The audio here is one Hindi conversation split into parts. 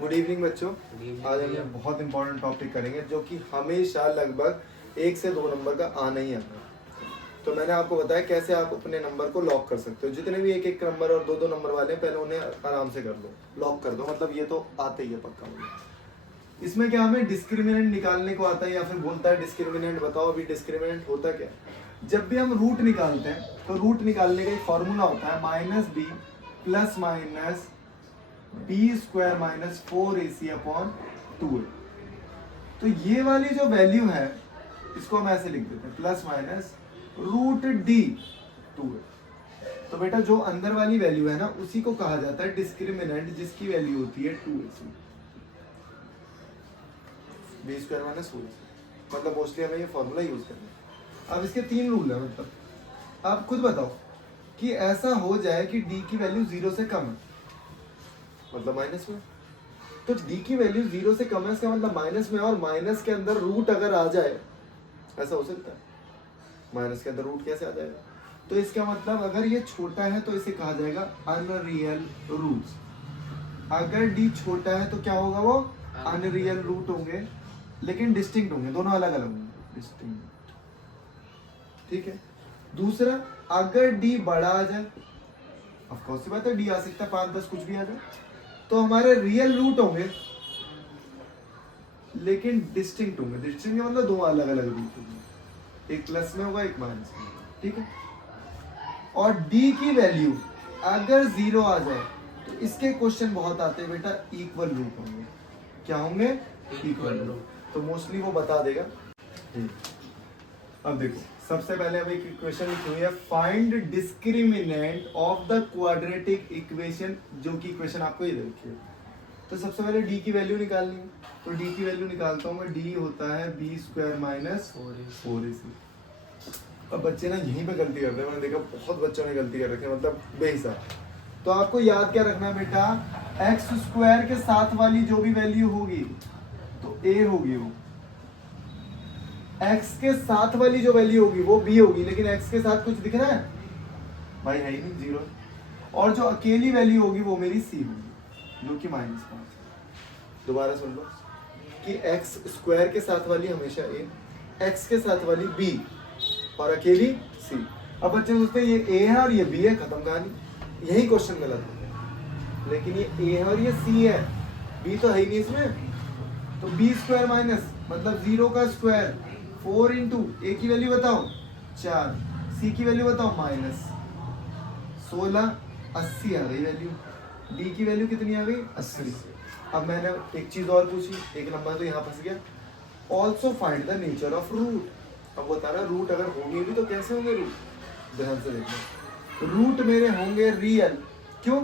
गुड इवनिंग बच्चों। आज हम एक बहुत इंपॉर्टेंट टॉपिक करेंगे जो कि हमेशा लगभग 1 से 2 नंबर का आना ही आना है। तो मैंने आपको बताया कैसे आप अपने नंबर को लॉक कर सकते हो। जितने भी 1-1 नंबर और 2-2 नंबर वाले हैं पहले उन्हें आराम से कर लो, लॉक कर दो। मतलब ये तो आते ही है पक्का मुझे। इसमें क्या हमें डिस्क्रिमिनेंट निकालने को आता है या फिर बोलता है डिस्क्रिमिनेंट बताओ अभी डिस्क्रिमिनेंट होता क्या है। जब भी हम रूट निकालते हैं तो रूट निकालने का एक फॉर्मूला होता है -b plus minus b² - 4ac/2a। तो ये वाली जो वैल्यू है इसको हम ऐसे लिख देते हैं ±√d/2a। तो बेटा जो अंदर वाली वैल्यू है ना उसी को कहा जाता है डिस्क्रिमिनेंट जिसकी वैल्यू होती है 2ac b² - 4ac। मतलब मोस्टली हमें ये फॉर्मूला यूज करना है। अब इसके 3 रूल है। मतलब आप खुद बताओ कि ऐसा हो जाए कि d की वैल्यू 0 से कम है, मतलब माइनस में। तो d की वैल्यू 0 से कम है इसका मतलब माइनस में, और माइनस के अंदर रूट अगर आ जाए, ऐसा हो सकता है? माइनस के अंदर रूट कैसे आ जाएगा? तो इसका मतलब अगर ये छोटा है तो इसे कहा जाएगा अनरियल रूट्स। अगर d छोटा है तो क्या होगा? वो अनरियल रूट होंगे, लेकिन डिस्टिंक्ट होंगे, दोनों अलग अलग होंगे, डिस्टिंक्ट। ठीक है। दूसरा, अगर d बड़ा आ जाए, ऑफ कोर्स बात है, d आ सकता है 5, 10 कुछ भी आ जाए, तो हमारे रियल रूट होंगे लेकिन डिस्टिंक्ट होंगे। डिस्टिंक्ट मतलब दो अलग अलग रूट होंगे, एक प्लस में होगा एक माइनस में। ठीक है। और d की वैल्यू अगर 0 आ जाए तो इसके क्वेश्चन बहुत आते हैं बेटा, इक्वल रूट होंगे। क्या होंगे? Equal root. तो मोस्टली वो बता देगा। अब देखो, सबसे पहले अब एक इक्वेशन लिखी हुई है, find discriminant of the quadratic equation, जो कि इक्वेशन आपको ये रखी है। तो सबसे पहले d की वैल्यू निकालनी है, तो d की वैल्यू निकालता हूँ मैं। d होता है b² - 4ac। अब बच्चे ना यहीं पे गलती करते हैं, मैंने देखा बहुत बच्चों ने गलती कर रखी है, मतलब बेहिसाब। तो आपको याद क्या रखना है बेटा, x² के साथ वाली जो भी वैल्यू होगी तो a होगी, वो x के साथ वाली जो वैल्यू होगी वो b होगी, लेकिन x के साथ कुछ दिख रहा है भाई? है ही नहीं, 0। और जो अकेली वैल्यू होगी वो मेरी c होगी, जो कि -5। दोबारा सुन लो कि x² के साथ वाली हमेशा a, x के साथ वाली b और अकेली c। अब बच्चे सोचते हैं ये a है और ये b है, खत्म कहानी। यही क्वेश्चन गलत है, लेकिन ये a है और ये c है, b तो है ही नहीं इसमें। तो b² माइनस मतलब 0 का स्क्वायर, 4 इंटू a की वैल्यू बताओ 4, c की वैल्यू बताओ -16, 80 आ गई वैल्यू। d की वैल्यू कितनी आ गई? 80। अब मैंने एक चीज और पूछी, एक नंबर तो यहाँ फंस गया। Also find the nature of root. अब बता रहा रूट अगर होंगे भी तो कैसे होंगे रूट? ध्यान से देखना, रूट मेरे होंगे रियल। क्यों?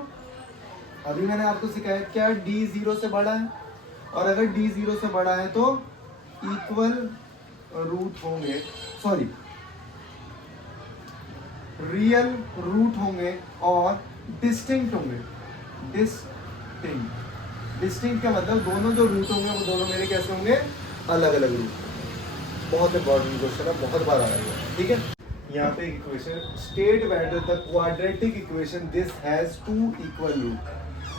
अभी मैंने आपको सिखाया क्या d 0 से बड़ा है, और अगर d 0 से बड़ा है तो इक्वल रूट होंगे, सॉरी रियल रूट होंगे और डिस्टिंक्ट होंगे। डिस्टिंक्ट का मतलब दोनों जो रूट होंगे वो दोनों मेरे कैसे होंगे? अलग अलग रूट। बहुत इंपॉर्टेंट क्वेश्चन है, बहुत बार आया है। ठीक है। यहाँ पे equation, state that the quadratic equation this has 2 equal root.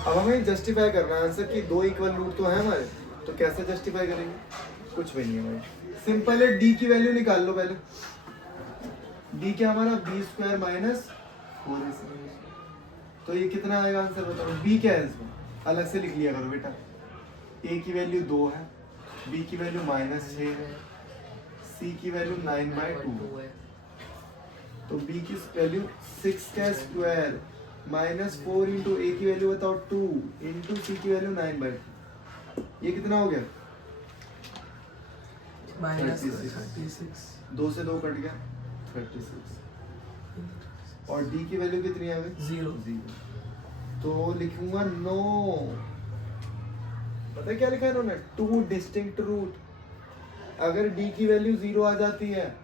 अब हमें जस्टिफाई करना है आंसर कि 2 इक्वल रूट तो है हमारे, तो कैसे जस्टिफाई करेंगे? कुछ भी नहीं है भाई, सिंपल है। d की वैल्यू निकाल लो पहले। d क्या हमारा? b² - 4ac। तो ये कितना आएगा आंसर बताओ? b क्या है इसमें? अलग से लिख लिया करो बेटा। a की वैल्यू 2 है, b की वैल्यू -6 है, c की वैल्यू 9/2 है। तो b की वैल्यू 6 का स्क्वायर -4 इंटू a की वैल्यू बताओ 2 इंटू c की वैल्यू 9/2। ये कितना हो गया? 36। 2 से 2 कट गया, 36। और d की वैल्यू कितनी आ गई? 0। तो लिखूंगा नो। पता है क्या लिखा है इन्होंने? 2 डिस्टिंक्ट रूट। अगर d की वैल्यू 0 आ जाती है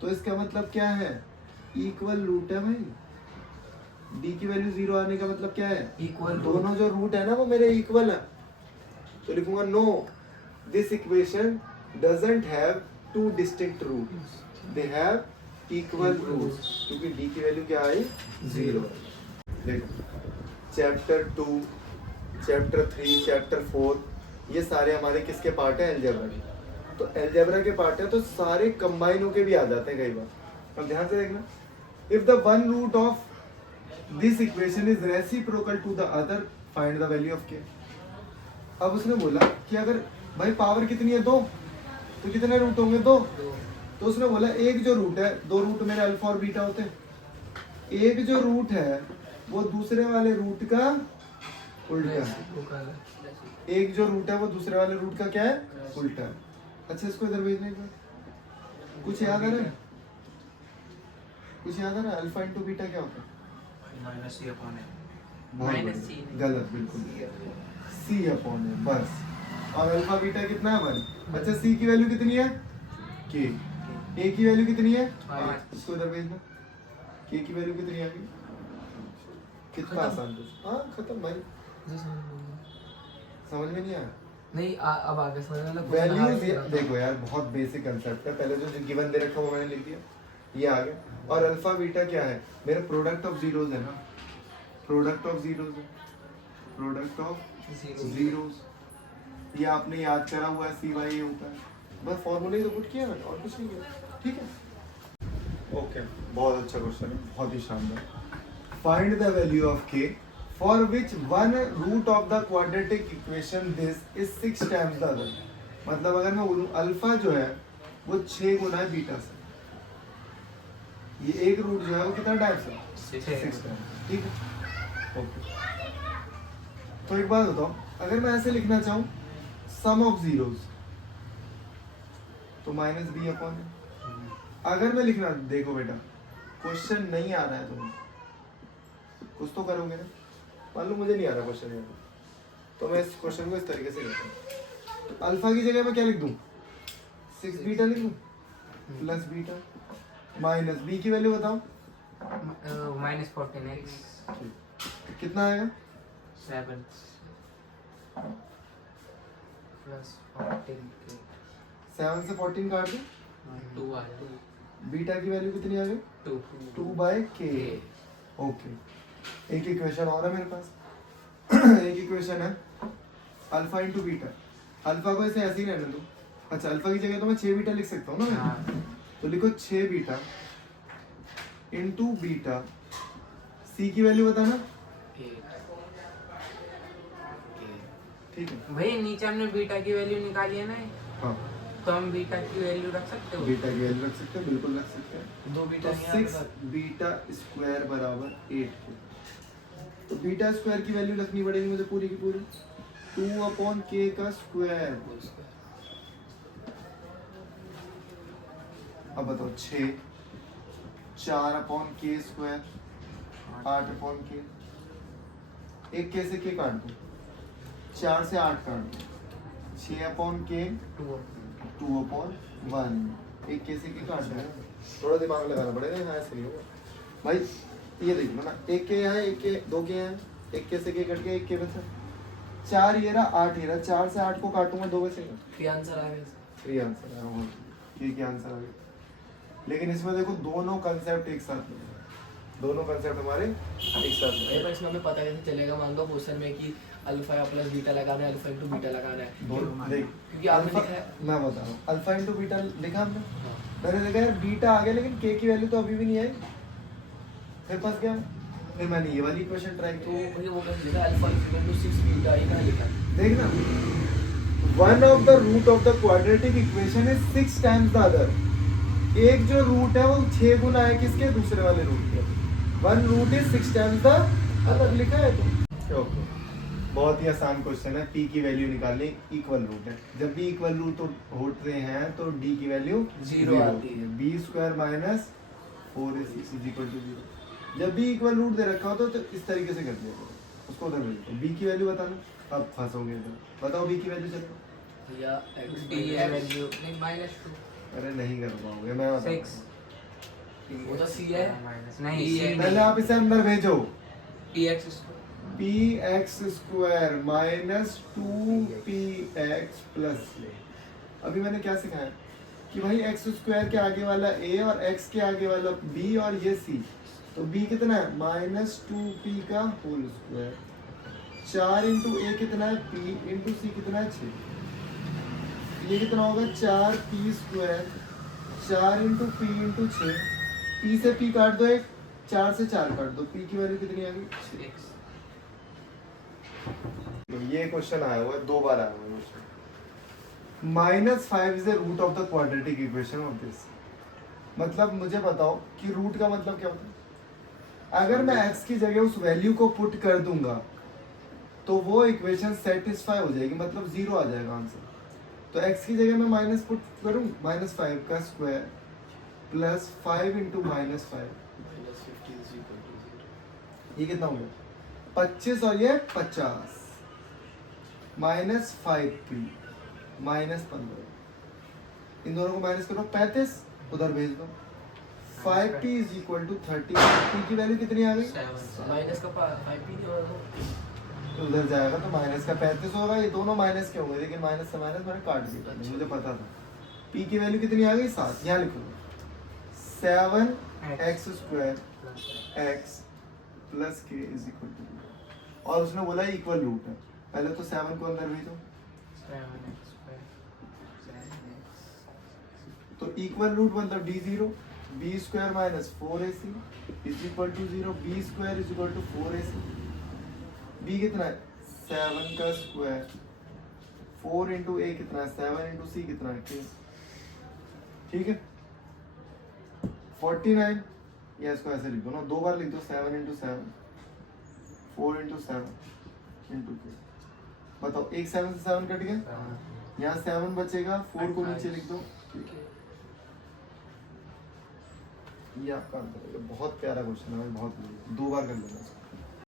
तो इसका मतलब क्या है? इक्वल रूट है भाई। d की वैल्यू 0 आने का मतलब क्या है? इक्वल। दोनों जो रूट है ना वो मेरे इक्वल है। तो लिखूंगा no, this equation doesn't have 2 distinct roots, they have equal roots, क्योंकि d की वैल्यू क्या आई? 0। देखो चैप्टर 2 चैप्टर 3, चैप्टर 4, ये सारे हमारे किसके पार्ट है? अलजेब्रा के। तो अलजेब्रा के पार्ट है तो सारे कंबाइन होके भी आ जाते हैं कई बार। अब ध्यान से देखना, if the one root of this equation is reciprocal to the other, find the value of K. अब उसने बोला कि अगर भाई पावर कितनी है? 2, तो कितने रूट होंगे? 2। तो उसने बोला एक जो रूट है, 2 रूट मेरे अल्फा और बीटा होते हैं, एक जो रूट है वो दूसरे वाले रूट का उल्टा है। एक जो रूट है वो दूसरे वाले रूट का क्या है? उल्टा है। अच्छा, इसको इधर भेजने का कुछ याद आ रहा है? कुछ याद आ रहा है? अल्फा इंटू बीटा क्या होता है? माइनस सी अपॉन ए। माइनस सी। गलत, बिल्कुल सी अपॉन है बस। और अल्फा बीटा कितना है? 1। अच्छा, सी की वैल्यू कितनी है? के। ए की वैल्यू कितनी है? 5। इसको इधर भेजना। के की वैल्यू कितनी आ गई? कितना आसान था। हाँ खत्म भाई, समझ में नहीं आया? नहीं अब आगे समझ में लगा। वैल्यूज देखो यार, बहुत बेसिक कंसेप्ट है। पहले जो गिवन दे रखा वो मैंने लिख दिया, ये आ गया। और अल्फा बीटा क्या है? मेरा प्रोडक्ट ऑफ जीरोज है ना, प्रोडक्ट ऑफ जीरोज है, प्रोडक्ट ऑफ जीरोज। ये आपने याद करा हुआ है, सी वाई ये होता है, बस फॉर्मूले तो पुट किया ना, और कुछ नहीं किया। ठीक है, ओके, बहुत अच्छा क्वेश्चन है, बहुत ही शानदार। Find the value of K for which one root of the quadratic equation this is 6 times the other. मतलब अगर मैं बोलूं अल्फा जो है वो 6 गुना है बीटा से, ये एक रूट जो है वो कितना टाइम्स है? 6 टाइम्स। ठीक है, ओके। तो एक बात बताओ, अगर मैं ऐसे लिखना चाहूं सम ऑफ जीरोज तो माइनस बी अपॉन। अगर मैं लिखना, देखो बेटा क्वेश्चन नहीं आ रहा है तुम्हें, कुछ तो करोगे ना। मान लो मुझे नहीं आ रहा क्वेश्चन, तो मैं इस क्वेश्चन को इस तरीके से करता हूँ। तो अल्फा की जगह मैं क्या लिख दूं? 6 बीटा लिख दूं प्लस बीटा माइनस बी की वैल्यू बताओ। माइनस 14x कितना आएगा? 7 प्लस 14 7 से 14 काट दो, 2 आ जाएगा। बीटा की वैल्यू कितनी आ गई? 2/k। ओके, एक इक्वेशन और है मेरे पास। एक इक्वेशन है अल्फा इंटू बीटा। अल्फा को ऐसे ही रहने दो। अच्छा, अल्फा की जगह तो मैं 6 बीटा लिख सकता हूँ ना। हाँ। तो लिखो 6 बीटा इंटू बीटा। सी की वैल्यू बताना। ठीक है भाई, नीचे हमने बीटा की वैल्यू निकाली है ना, हाँ, तो हम बीटा की वैल्यू रख सकते हो। बीटा की वैल्यू रख सकते हैं, बिल्कुल रख सकते हैं। 2 बीटा तो 6 बीटा स्क्वायर बराबर 8 के। तो बीटा स्क्वायर की वैल्यू रखनी पड़ेगी मुझे पूरी की पूरी 2/k का स्क्वायर। अब बताओ 6 4/k स्क्वायर 8/k। एक के से के काट दो, 4 से 8 काट दो, 6/k 2/1। एक के से के काट दो, थोड़ा दिमाग लगाना पड़ेगा, यहाँ ऐसे नहीं होगा भाई। ये देख लो ना, एक के यहाँ, एक के, 2 के यहाँ, एक के से के कट के एक के बचा, 4 ये रहा, 8 ये रहा। 4 से 8 को काटूंगा, 2 बचेगा। फ्री आंसर आ गया। फ्री आंसर है, ठीक है आंसर आ गया। लेकिन इसमें देखो दोनों कंसेप्ट एक साथ में, दोनों कंसेप्ट हमारे एक साथ में। पर इसमें हमें पता कैसे चलेगा? मान लो क्वेश्चन में कि अल्फा प्लस बीटा लगाना है, अल्फा इंटू बीटा लगाना है। दोनों देख, क्योंकि आपने अल्फा, लिखा है, मैं बता रहा हूँ, अल्फा इंटू बीटा लिखा हमने, हाँ, मैंने देखा यार बीटा आ गया लेकिन के की वैल्यू तो अभी भी नहीं आई, फिर फंस गया। फिर मैंने ये वाली क्वेश्चन ट्राई तो की। मुझे वो कैसे लिखा? अल्फा इक्वल टू 6 बीटा, ये कहाँ लिखा है? देखना, one of the root of the quadratic equation is 6 times the other. एक जो रूट है वो 6 गुना है किसके? दूसरे वाले रूट के। One root is 6 times the other लिखा है तो। ओके, बहुत ही आसान क्वेश्चन है। पी की वैल्यू निकालनी, इक्वल रूट है। जब भी इक्वल रूट होते हैं तो डी की वैल्यू 0 आती है। B square minus 4ac is equal to 0। जब भी इक्वल रूट दे रखा हो तो इस तरीके से कर दिया करो, उसको उधर भेज दो। बी की वैल्यू बताना, अब फंसोगे इधर। बताओ बी की वैल्यू चलो। भैया x डी की वैल्यू नहीं -2। अरे नहीं कर पाओगे, मैं बता 6 वो तो c है। नहीं, E है। पहले आप इसे अंदर भेजो। px px square minus 2px plus. अभी मैंने क्या सिखाया कि भाई x स्क्वायर के आगे वाला a और x के आगे वाला b और ये c। तो b कितना है? -2p का होल स्क्वायर। 4 इंटू ए कितना है पी इंटू सी कितना है 6, ये कितना होगा 4 P square, 4 into P into 6, P से पी काट दो, एक 4 से 4 काट दो, पी की वैल्यू कितनी आ गई 6। तो ये क्वेश्चन आया हुआ है, 2 बार आया हुआ है question. -5 is the root of the quadratic equation of this. मतलब मुझे बताओ कि रूट का मतलब क्या होता है। अगर मैं x की जगह उस वैल्यू को पुट कर दूंगा तो वो इक्वेशन सेटिस्फाई हो जाएगी, मतलब 0 आ जाएगा आंसर। तो x की जगह मैं माइनस पुट करूं, -5 का स्क्वायर प्लस 5 इंटू -5, ये कितना हो गया 25 और ये 50, -5p -15, इन दोनों को माइनस करो 35, उधर भेज दो। 5p is equal to 30, p की वैल्यू कितनी आ गई, माइनस का 5p नहीं होगा उधर जाएगा तो माइनस का 35 होगा, ये दोनों माइनस के होंगे, लेकिन माइनस से माइनस मैंने काट दिया, मुझे पता था। p की वैल्यू कितनी आ गई 7, यहाँ लिखो 7x square x plus k is equal to, और उसने बोला इक्वल रूट है, पहले तो 7 को अंदर भेजो, 7x square, तो इक्वल रूट मतलब d0, b square minus 4ac is equal to 0, b square is equal to 4ac, b कितना है 7 का स्क्वायर, 4 इंटू a कितना है 7 इंटू c कितना है k, ठीक है 49, या इसको ऐसे लिख दो ना, 2 बार लिख दो, 7 इंटू 7, 4 इंटू 7 इंटू k, बताओ एक 7 से 7 कट गया, यहाँ 7 बचेगा, 4 को नीचे लिख दो, ये आपका आंसर है। बहुत प्यारा क्वेश्चन है, बहुत 2 बार कर लेना।